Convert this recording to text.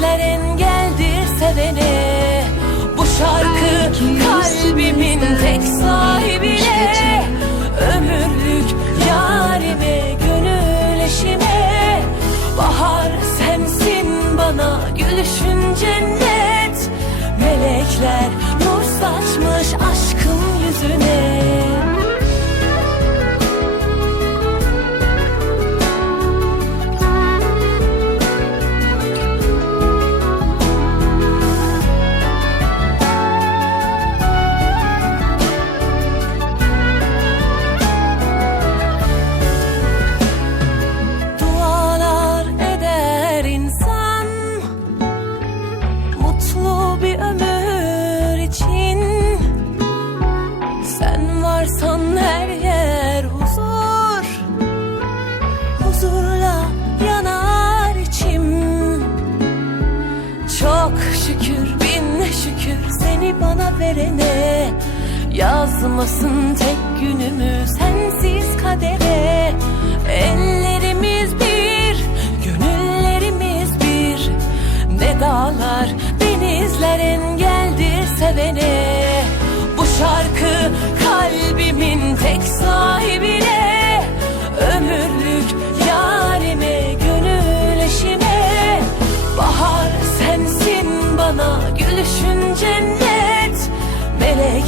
denizler engeldir sevene. Bu şarkı kalbimin tek sahibine Huzurla yanar içim. Çok şükür bin şükür seni bana verene. Yazmasın tek günümü sensiz kadere. Ellerimiz bir, gönüllerimiz bir. Ne dağlar, denizler engeldir sevene. Bu şarkı kalbimin tek sahibine